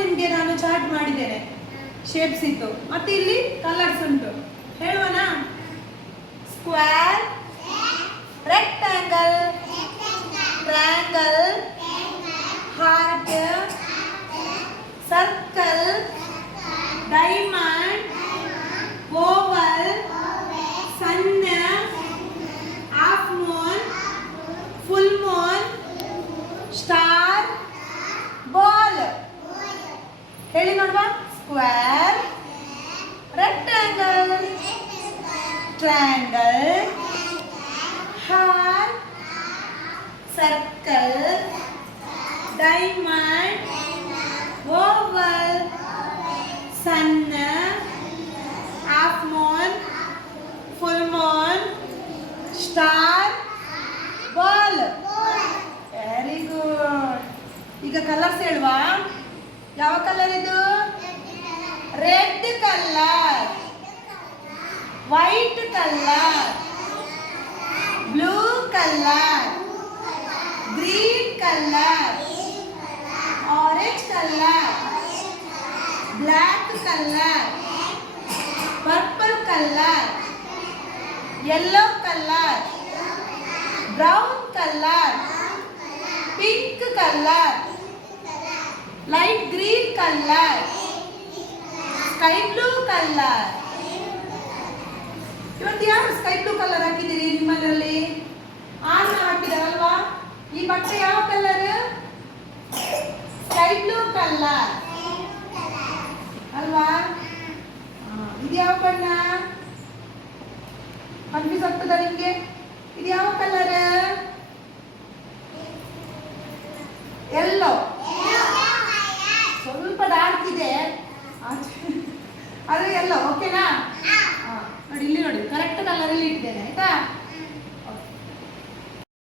ನಿಮಗೆ ನಾನು ಚಾರ್ಟ್ ಮಾಡಿದ್ದೇನೆ, ಶೇಪ್ಸ್ ಇತ್ತು, ಮತ್ತೆ ಇಲ್ಲಿ ಕಲರ್ಸ್ ಉಂಟು. ಹೇಳುವನಾ? Square, rectangle, triangle, heart, circle, diamond, oval, ಸಣ್ಣ, half moon, full moon, star, ball. ಹೇಳಿ ನೋಡುವ. Square, rectangle, triangle, heart, circle, diamond, oval, ಸಣ್ಣ, half moon, full moon, star, ball. Very good. ಈಗ ಕಲರ್ಸ್ ಹೇಳುವಾ? ಯಾವ ಕಲರ್ ಇದು? Red colour, white colour, blue colour, green colour, orange colour, black colour, purple colour, yellow colour, brown colour, pink colour, light green colour, sky blue colour. ಇವತ್ತು ಯಾರು sky blue colour ಹಾಕಿದ್ದೀರಿ ನಿಮ್ಮಲ್ಲಿ? ಆನ ಹಾಕಿದಾರಲ್ವಾ? ಈ ಬಟ್ಟೆ ಯಾವ ಕಲರ್? ಸ್ಕೈ ಬ್ಲೂ ಕಲರ್ ಅಲ್ವಾ? ಇದು ಯಾವ ಬಣ್ಣ? ಕನ್ಫ್ಯೂಸ್ ಆಗ್ತದ ನಿಮ್ಗೆ? ಇದು ಯಾವ ಕಲರ್? ಎಲ್ಲೋ. ಸ್ವಲ್ಪ ಡಾರ್ಕ್ ಇದೆ, ಅದು ಎಲ್ಲೋ. ಓಕೆನಾ? ನೋಡಿ, ಇಲ್ಲಿ ನೋಡಿ, ಕರೆಕ್ಟ್ ಕಲರ್ ಅಲ್ಲಿ ಇಟ್ಟಿದ್ದೇನೆ, ಆಯ್ತಾ?